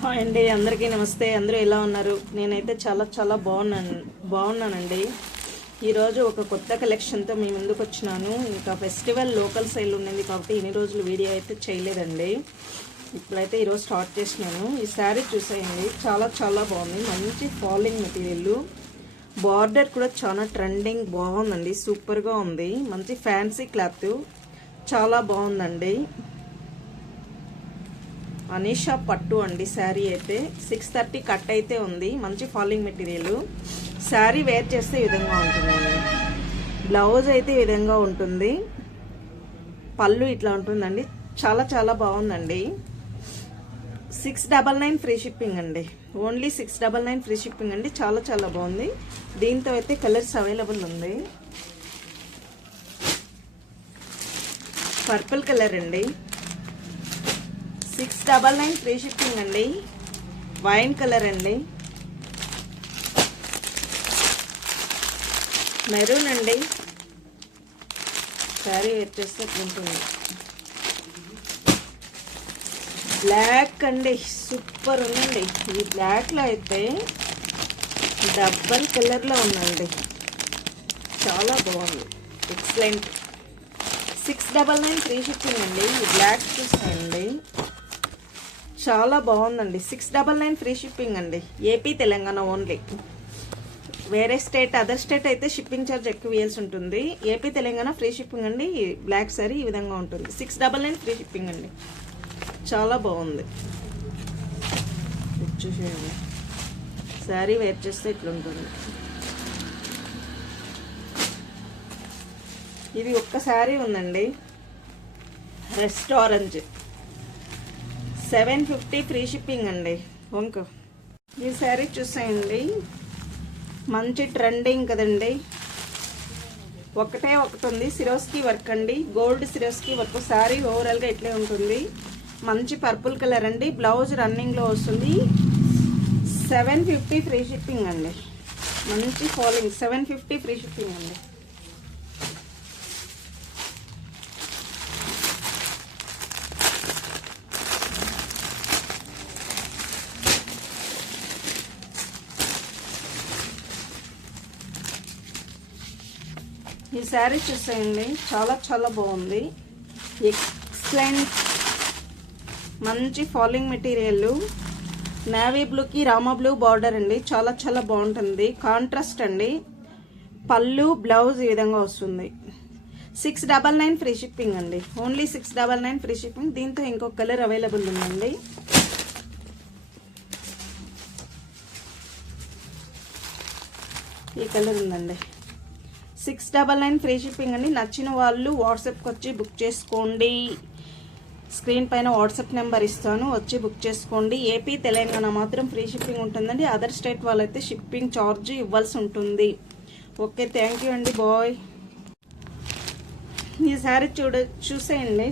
Hi అండి, అందరికీ నమస్తే. అందరూ ఎలా ఉన్నారు? నేనైతే చాలా బాగున్నానండి. ఈరోజు ఒక కొత్త కలెక్షన్తో మీ ముందుకు వచ్చినాను. ఇంకా ఫెస్టివల్ లోకల్ సేల్ ఉన్నది కాబట్టి ఇన్ని రోజులు వీడియో అయితే చేయలేదండి. ఇప్పుడైతే ఈరోజు స్టార్ట్ చేసినాను. ఈ శారీ చూసేయండి, చాలా బాగుంది. మంచి ఫాలింగ్ మెటీరియల్, బార్డర్ కూడా చాలా ట్రెండింగ్ బాగుందండి. సూపర్గా ఉంది. మంచి ఫ్యాన్సీ క్లాత్, చాలా బాగుందండి. అనీషా పట్టు అండి. శారీ అయితే 630 కట్ అయితే ఉంది. మంచి ఫాలింగ్ మెటీరియల్. శారీ వేర్ చేస్తే ఈ విధంగా ఉంటుందండి. బ్లౌజ్ అయితే ఈ విధంగా ఉంటుంది. పళ్ళు ఇట్లా ఉంటుందండి. చాలా బాగుందండి. 699 ఫ్రీ షిప్పింగ్ అండి. ఓన్లీ 699 ఫ్రీ షిప్పింగ్ అండి. చాలా బాగుంది. దీంతో అయితే కలర్స్ అవైలబుల్ ఉంది. పర్పుల్ కలర్ అండి. 699 ఫ్రీ షిప్పింగ్ అండి. వైన్ కలర్ అండి. మెరూన్ అండి. శారీ వచ్చేస్తే ఉంటుంది. బ్లాక్ అండి. సూపర్ ఉందండి. ఈ బ్లాక్లో అయితే డబల్ కలర్లో ఉందండి. చాలా బాగుంది. ఎక్సలెంట్. 699 ఫ్రీ షిప్పింగ్ అండి. ఈ బ్లాక్ చూస్తాయండి, చాలా బాగుందండి. 699 ఫ్రీ షిప్పింగ్ అండి. AP Telangana only. వేరే స్టేట్, అదర్ స్టేట్ అయితే షిప్పింగ్ ఛార్జ్ ఎక్కువ వేయాల్సి ఉంటుంది. ఏపీ తెలంగాణ ఫ్రీ షిప్పింగ్ అండి. బ్లాక్ సారీ ఈ విధంగా ఉంటుంది. 699 ఫ్రీ షిప్పింగ్ అండి. చాలా బాగుంది. చూసేయండి, శారీ వేర్ చేస్తే ఇట్లుంటుంది. ఇది ఒక్క శారీ ఉందండి. రెస్ట్ ఆరెంజ్ 750 ఫ్రీ షిప్పింగ్ అండి. వంక ఈ శారీ చూసేయండి, మంచి ట్రెండింగ్ కదండి. ఒకటి ఉంది. సిరోస్కి వర్క్ అండి. Gold Swarovski work. శారీ ఓవరాల్గా ఇట్లే ఉంటుంది. మంచి పర్పుల్ కలర్ అండి. బ్లౌజ్ రన్నింగ్లో వస్తుంది. 750 ఫ్రీ షిప్పింగ్ అండి. మంచి ఫాలింగ్. 750 ఫ్రీ షిప్పింగ్ అండి. ఈ శారీ చూసేయండి, చాలా బాగుంది. ఎక్సలెంట్. మంచి ఫాలింగ్ మెటీరియల్. నేవీ బ్లూకి రామా బ్లూ బార్డర్ అండి. చాలా బాగుంటుంది. కాంట్రాస్ట్ అండి. పళ్ళు బ్లౌజ్ ఈ విధంగా వస్తుంది. 699 ఫ్రీ షిప్పింగ్ అండి. Only 699 free shipping. దీంతో ఇంకొక కలర్ అవైలబుల్ ఉందండి. ఈ కలర్ ఉందండి. 699 ఫ్రీ షిప్పింగ్ అండి. నచ్చిన వాళ్ళు వాట్సాప్కి వచ్చి బుక్ చేసుకోండి. స్క్రీన్ పైన వాట్సాప్ నెంబర్ ఇస్తాను, వచ్చి బుక్ చేసుకోండి. ఏపీ తెలంగాణ మాత్రం ఫ్రీ షిప్పింగ్ ఉంటుందండి. అదర్ స్టేట్ వాళ్ళైతే షిప్పింగ్ ఛార్జ్ ఇవ్వాల్సి ఉంటుంది. ఓకే, థ్యాంక్ యూ అండి. బాయ్. ఈ శారీ చూసేయండి,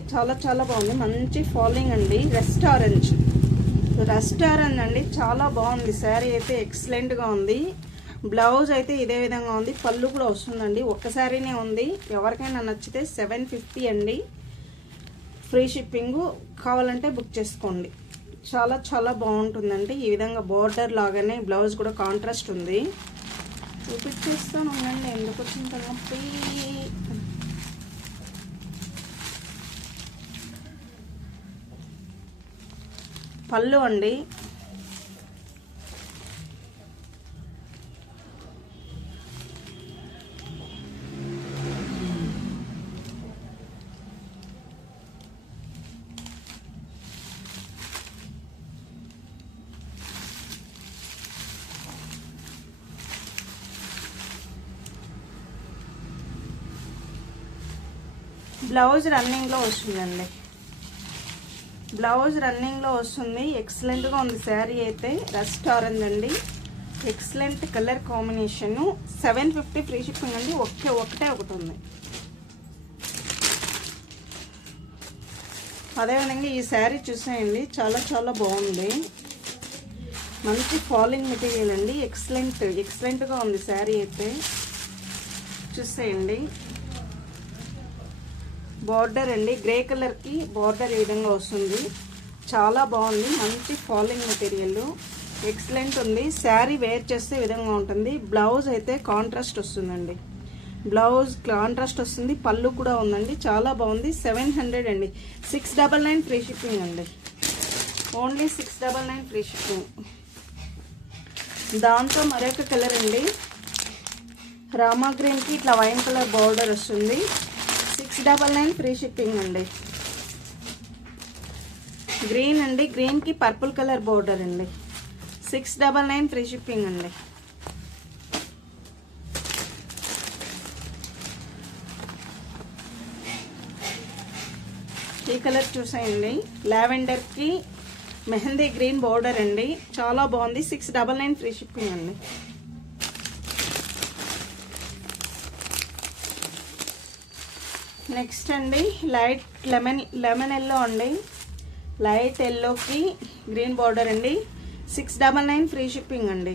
చాలా బాగుంది. మంచి ఫాలింగ్ అండి. రెస్ట్ ఆరెంజ్ అండి. చాలా బాగుంది. శారీ అయితే ఎక్సలెంట్గా ఉంది. బ్లౌజ్ అయితే ఇదే విధంగా ఉంది. పళ్ళు కూడా వస్తుందండి. ఒక్కసారినే ఉంది. ఎవరికైనా నచ్చితే 750 అండి. Free shipping. కావాలంటే బుక్ చేసుకోండి. చాలా బాగుంటుందండి. ఈ విధంగా బోర్డర్ లాగానే బ్లౌజ్ కూడా కాంట్రాస్ట్ ఉంది. చూపించేస్తాను ఉండండి. ఎందుకు వచ్చిన తలనొప్పి. పళ్ళు అండి. బ్లౌజ్ రన్నింగ్లో వస్తుందండి. బ్లౌజ్ రన్నింగ్లో వస్తుంది. ఎక్సలెంట్గా ఉంది శారీ అయితే. రస్ట్ ఆరెంజ్ అండి. Excellent colour combination. 750 free shipping అండి. ఒకటే ఉంది. అదేవిధంగా ఈ శారీ చూసేయండి, చాలా బాగుంది. మంచి ఫాలింగ్ మెటీరియల్ అండి. ఎక్సలెంట్గా ఉంది శారీ అయితే. చూసేయండి, బార్డర్ అండి, గ్రే కలర్ కి బార్డర్ ఈ విధంగా వస్తుంది. చాలా బాగుంది, మంచి ఫాలింగ్ మెటీరియల్, ఎక్సలెంట్ ఉంది. శారీ వేర్ చేస్తే ఈ విధంగా ఉంటుంది. బ్లౌజ్ అయితే కాంట్రాస్ట్ వస్తుందండి, బ్లౌజ్ కాంట్రాస్ట్ వస్తుంది, పళ్ళు కూడా ఉందండి, చాలా బాగుంది. 700 అండి, 699 ఫ్రీ షిప్పింగ్ అండి, ఓన్లీ 699 ఫ్రీ షిప్పింగ్. దాంతో మరొక కలర్ అండి, రామా గ్రీన్కి ఇట్లా వైన్ కలర్ బార్డర్ వస్తుంది, 699 ఫ్రీ షిప్పింగ్ అండి. గ్రీన్ అండి, గ్రీన్కి పర్పుల్ కలర్ బార్డర్ అండి, 699 ఫ్రీ షిప్పింగ్ అండి. ఈ కలర్ చూసేయండి, లావెండర్కి మెహందీ గ్రీన్ బార్డర్ అండి, చాలా బాగుంది, 699 ఫ్రీ షిప్పింగ్ అండి. నెక్స్ట్ అండి లైట్ లెమన్ ఎల్లో అండి, లైట్ ఎల్లోకి గ్రీన్ బార్డర్ అండి, 699 ఫ్రీ షిప్పింగ్ అండి.